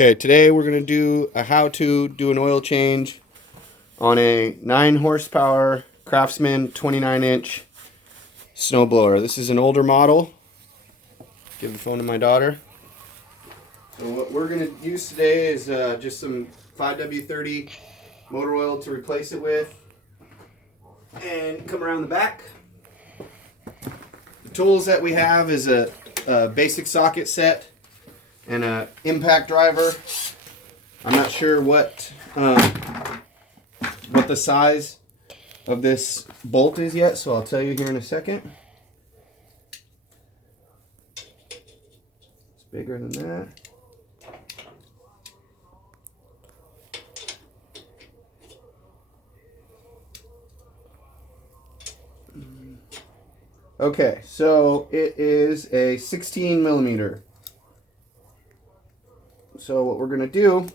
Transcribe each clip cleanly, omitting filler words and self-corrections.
Okay, today we're going to do a how to do an oil change on a 9 horsepower Craftsman 29-inch snowblower. This is an older model. Give the phone to my daughter. So what we're going to use today is just some 5W30 motor oil to replace it with. And come around the back. The tools that we have is a basic socket set and a impact driver. I'm not sure what the size of this bolt is yet, so I'll tell you here in a second. It's bigger than that. Okay, so it is a 16 millimeter. So what we're going to do,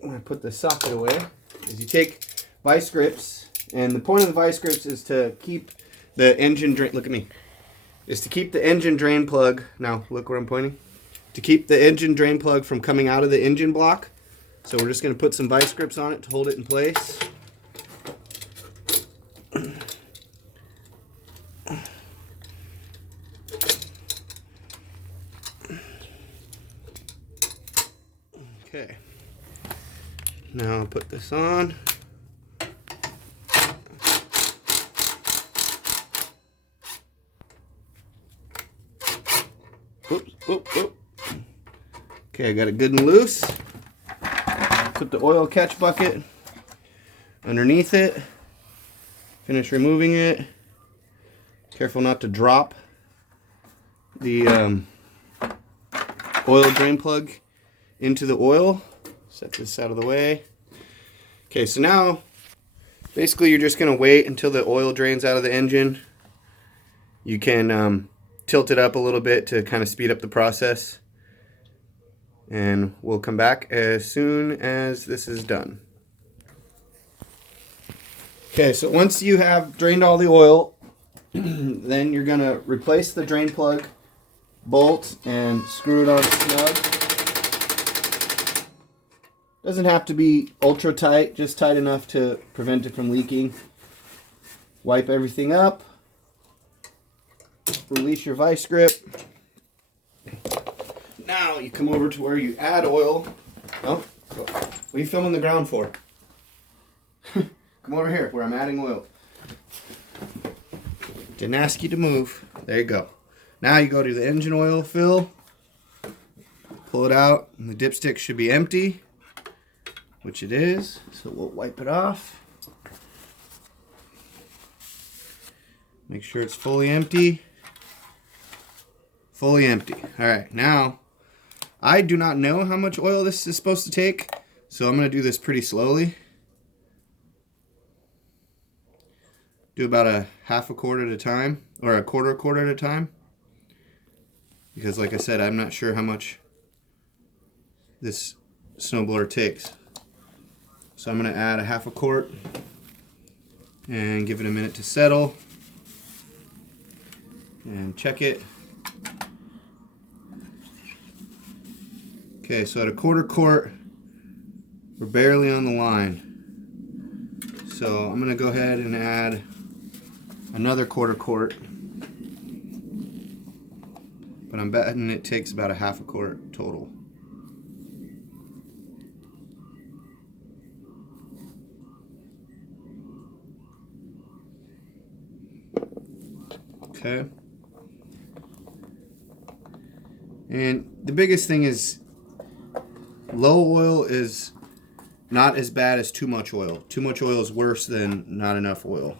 when I put the socket away, is you take vice grips, and the point of the vice grips is to keep the engine drain, look at me, is to keep the engine drain plug, now look where I'm pointing, to keep the engine drain plug from coming out of the engine block. So we're just going to put some vice grips on it to hold it in place. Okay, now I'll put this on. Whoops, whoop, whoop. Okay, I got it good and loose. Put the oil catch bucket underneath it. Finish removing it. Careful not to drop the oil drain plug into the oil. Set this out of the way. Okay, so now basically you're just going to wait until the oil drains out of the engine. You can tilt it up a little bit to kind of speed up the process, and we'll come back as soon as this is done. Okay, so once you have drained all the oil, then you're going to replace the drain plug bolt and screw it on snug. Doesn't have to be ultra tight, just tight enough to prevent it from leaking. Wipe everything up. Release your vice grip. Now you come over to where you add oil. Oh, what are you filming the ground for? Come over here where I'm adding oil. Didn't ask you to move. There you go. Now you go to the engine oil fill. Pull it out, and the dipstick should be empty, which it is. So we'll wipe it off. Make sure it's fully empty. Fully empty. Alright, now I do not know how much oil this is supposed to take, so I'm going to do this pretty slowly. Do about a half a quart at a time, or a quarter at a time. Because like I said, I'm not sure how much this snowblower takes. So I'm going to add a half a quart and give it a minute to settle and check it. Okay, so at a quarter quart, we're barely on the line. So I'm going to go ahead and add another quarter quart, but I'm betting it takes about a half a quart total. Okay. And the biggest thing is low oil is not as bad as too much oil. Too much oil is worse than not enough oil.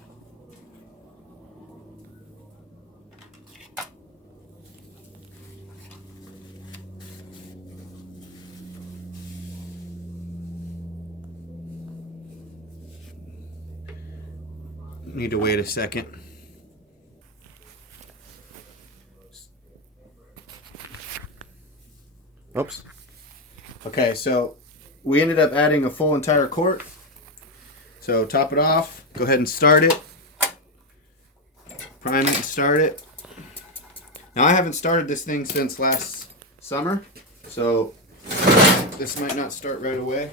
Need to wait a second. Oops. Okay, so we ended up adding a full entire quart. So top it off, go ahead and start it. Prime it and start it. Now I haven't started this thing since summer, so this might not start right away.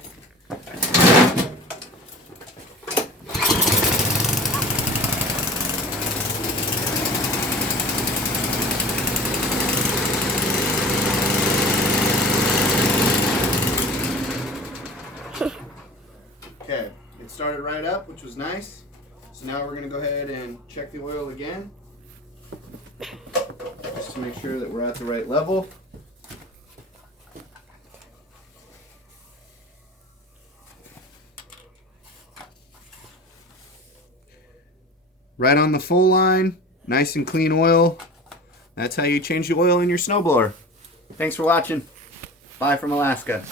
Okay, it started right up, which was nice. So now we're going to go ahead and check the oil again, just to make sure that we're at the right level. Right on the full line, nice and clean oil. That's how you change the oil in your snowblower. Thanks for watching. Bye from Alaska.